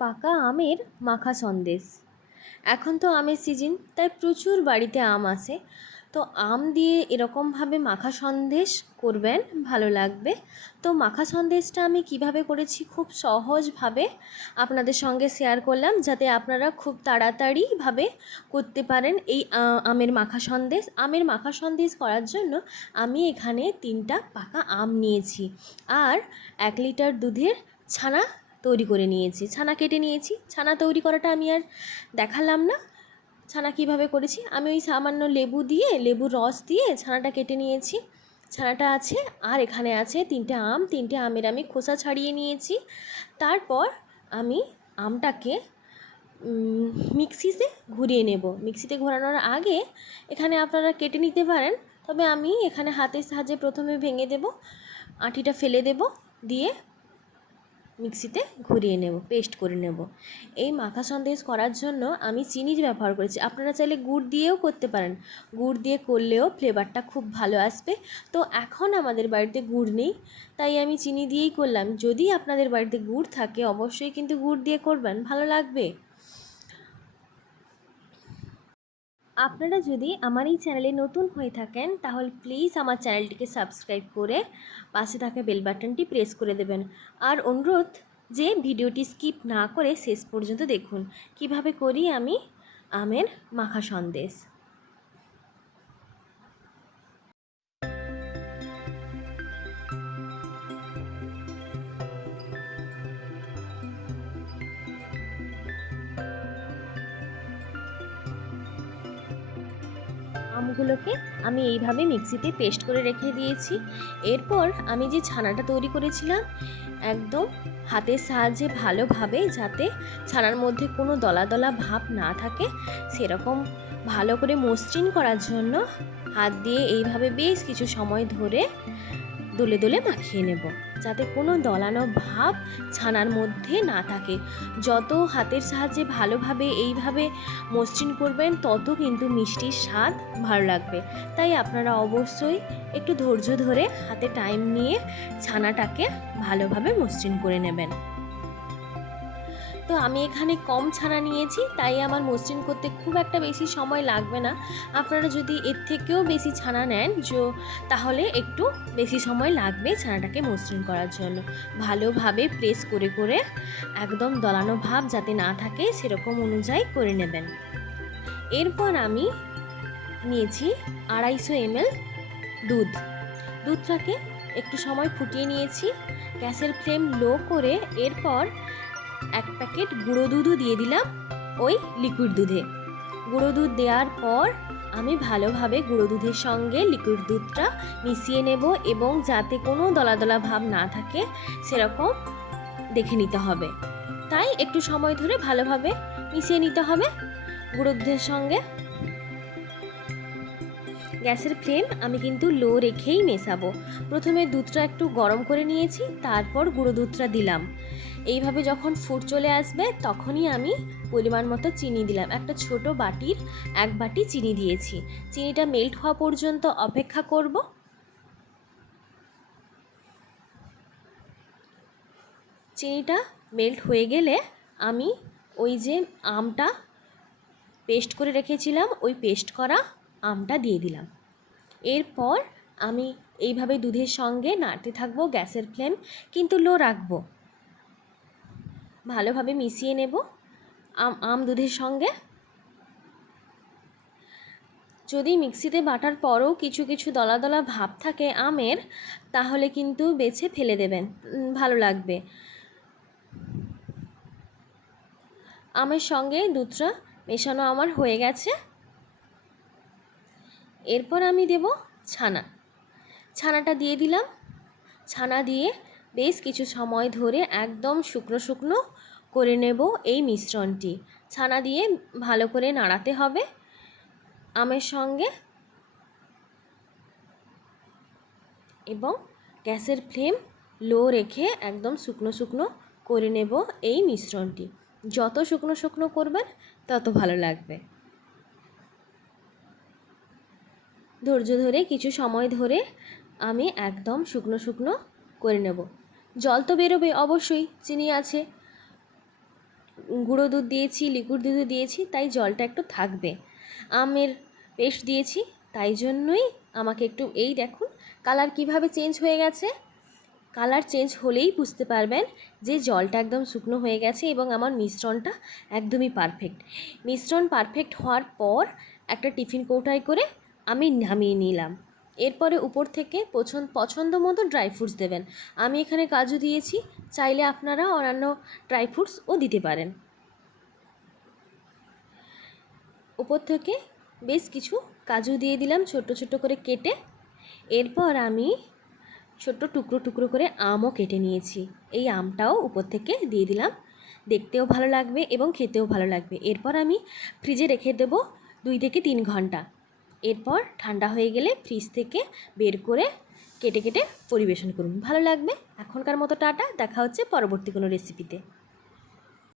পাকা আমের মাখা সন্দেশ। এখন তো আমের সিজন, তাই প্রচুর বাড়িতে আম আসে। তো আম দিয়ে এরকমভাবে মাখা সন্দেশ করবেন, ভালো লাগবে। তো মাখা সন্দেশটা আমি কিভাবে করেছি খুব সহজভাবে আপনাদের সঙ্গে শেয়ার করলাম, যাতে আপনারা খুব তাড়াতাড়িভাবে করতে পারেন এই আমের মাখা সন্দেশ। আমের মাখা সন্দেশ করার জন্য আমি এখানে 3টা পাকা আম নিয়েছি আর 1 লিটার দুধের ছানা তৈরি করে নিয়েছি। ছানা কেটে নিয়েছি। ছানা তৈরি করাটা আমি আর দেখালাম না, ছানা কিভাবে করেছি। আমি ওই সামান্য লেবুর রস দিয়ে ছানাটা কেটে নিয়েছি। ছানাটা আছে আর এখানে আছে 3টে আম। 3টে আমের আমি খোসা ছাড়িয়ে নিয়েছি। তারপর আমি আমটাকে মিক্সিতে ঘুরিয়ে নেব। মিক্সিতে ঘোরানোর আগে এখানে আপনারা কেটে নিতে পারেন, তবে আমি এখানে হাতের সাহায্যে প্রথমে ভেঙে দেব, আঁটিটা ফেলে দেব, দিয়ে মিক্সিতে ঘুরিয়ে নেব, পেস্ট করে নেব। এই মাখা সন্দেশ করার জন্য আমি চিনি ব্যবহার করেছি। আপনারা চাইলে গুড় দিয়েও করতে পারেন, গুড় দিয়ে করলেও ফ্লেভারটা খুব ভালো আসবে। তো এখন আমাদের বাড়িতে গুড় নেই, তাই আমি চিনি দিয়েই করলাম। যদি আপনাদের বাড়িতে গুড় থাকে অবশ্যই কিন্তু গুড় দিয়ে করবেন, ভালো লাগবে। আপনারা যদি আমার এই চ্যানেলে নতুন হয়ে থাকেন তাহলে প্লিজ আমার চ্যানেলটিকে সাবস্ক্রাইব করে পাশে থাকা বেল বাটনটি প্রেস করে দেবেন। আর অনুরোধ যে ভিডিওটি স্কিপ না করে শেষ পর্যন্ত দেখুন কিভাবে করি আমি আমের মাখা সন্দেশ। আমগুলোকে আমি এইভাবে মিক্সিতে পেস্ট করে রেখে দিয়েছি। এরপর আমি যে ছানাটা তৈরি করেছিলাম একদম হাতের সাহায্যে ভালোভাবে, যাতে ছানার মধ্যে কোনো দলা দলা ভাব না থাকে, সেরকম ভালো করে মসৃণ করার জন্য হাত দিয়ে এইভাবে বেশ কিছু সময় ধরে দোলে দোলে মাখিয়ে নেব, যাতে কোনো দলানো ভাব ছানার মধ্যে না থাকে। যত হাতের সাহায্যে ভালোভাবে এইভাবে মসৃণ করবেন তত কিন্তু মিষ্টির স্বাদ ভালো লাগবে। তাই আপনারা অবশ্যই একটু ধৈর্য ধরে হাতে টাইম নিয়ে ছানাটাকে ভালোভাবে মসৃণ করে নেবেন। তো আমি এখানে কম ছানা নিয়েছি, তাই আমার মসৃণ করতে খুব একটা বেশি সময় লাগবে না। আপনারা যদি এর থেকেও বেশি ছানা নেন তাহলে একটু বেশি সময় লাগবে ছানাটাকে মসৃণ করার জন্য। ভালোভাবে প্রেস করে করে একদম দলানো ভাব যাতে না থাকে সেরকম অনুযায়ী করে নেবেন। এরপর আমি নিয়েছি 250 ml দুধটাকে একটু সময় ফুটিয়ে নিয়েছি, গ্যাসের ফ্লেম লো করে। এরপর 1 প্যাকেট গুঁড়ো দুধও দিয়ে দিলাম ওই লিকুইড দুধে। গুঁড়ো দুধ দেওয়ার পর আমি ভালোভাবে গুঁড়ো দুধের সঙ্গে লিকুইড দুধটা মিশিয়ে নেব, এবং যাতে কোনো দলা দলা ভাব না থাকে সেরকম দেখে নিতে হবে। তাই একটু সময় ধরে ভালোভাবে মিশিয়ে নিতে হবে গুঁড়ো দুধের সঙ্গে। গ্যাসের ফ্লেম আমি কিন্তু লো রেখেই মেশাবো। প্রথমে দুধটা একটু গরম করে নিয়েছি, তারপর গুঁড়ো দুধটা দিলাম। এইভাবে যখন ফুট চলে আসবে তখনই আমি পরিমাণ মতো চিনি দিলাম। একটা ছোট বাটির 1 বাটি চিনি দিয়েছি। চিনিটা মেল্ট হওয়া পর্যন্ত অপেক্ষা করব। চিনিটা মেল্ট হয়ে গেলে আমি ওই যে আমটা পেস্ট করে রেখেছিলাম ওই পেস্ট করা আমটা দিয়ে দিলাম। এরপর আমি এইভাবে দুধের সঙ্গে নাড়তে থাকবো। গ্যাসের ফ্লেম কিন্তু লো রাখবো। ভালোভাবে মিশিয়ে নেব আম দুধের সঙ্গে। যদি মিক্সিতে বাটার পরও কিছু কিছু দলা দলা ভাব থাকে আমের, তাহলে কিন্তু বেছে ফেলে দেবেন, ভালো লাগবে। আমের সঙ্গে দুধটা মেশানো আমার হয়ে গেছে। এরপর আমি দেব ছানাটা দিয়ে দিলাম। ছানা দিয়ে বেশ কিছু সময় ধরে একদম শুকনো শুকনো করে নেব এই মিশ্রণটি। ছানা দিয়ে ভালো করে নাড়াতে হবে আমের সঙ্গে, এবং গ্যাসের ফ্লেম লো রেখে একদম শুকনো শুকনো করে নেব এই মিশ্রণটি। যত শুকনো শুকনো করবেন তত ভালো লাগবে। ধৈর্য ধরে কিছু সময় ধরে আমি একদম শুকনো শুকনো করে নেব। জল তো বেরোবে অবশ্যই, চিনি আছে। গুঁড়ো দুধ দিয়েছি, লিকুইড দুধও দিয়েছি, তাই জলটা একটু থাকবে। আমের পেস্ট দিয়েছি, তাই জন্যই আমাকে একটু, এই দেখুন কালার কিভাবে চেঞ্জ হয়ে গেছে। কালার চেঞ্জ হলেই বুঝতে পারবেন যে জলটা একদম শুকনো হয়ে গেছে এবং আমার মিশ্রণটা একদমই পারফেক্ট। মিশ্রণ পারফেক্ট হওয়ার পর একটা টিফিন কৌটায় করে আমি নামিয়ে নিলাম। এরপরে উপর থেকে পছন্দ মতো ড্রাই ফ্রুটস দেবেন। আমি এখানে কাজু দিয়েছি, চাইলে আপনারা অন্যান্য ড্রাই ফ্রুটসও দিতে পারেন। উপর থেকে বেশ কিছু কাজু দিয়ে দিলাম ছোট ছোট করে কেটে। এরপর আমি ছোট্ট টুকরো টুকরো করে আমও কেটে নিয়েছি, এই আমটাও উপর থেকে দিয়ে দিলাম। দেখতেও ভালো লাগবে এবং খেতেও ভালো লাগবে। এরপর আমি ফ্রিজে রেখে দেবো 2 থেকে 3 ঘন্টা। এরপর ঠান্ডা হয়ে গেলে ফ্রিজ থেকে বের করে কেটে কেটে পরিবেশন করুন, ভালো লাগবে। এখনকার মতো টাটা, দেখা হচ্ছে পরবর্তী কোনো রেসিপিতে।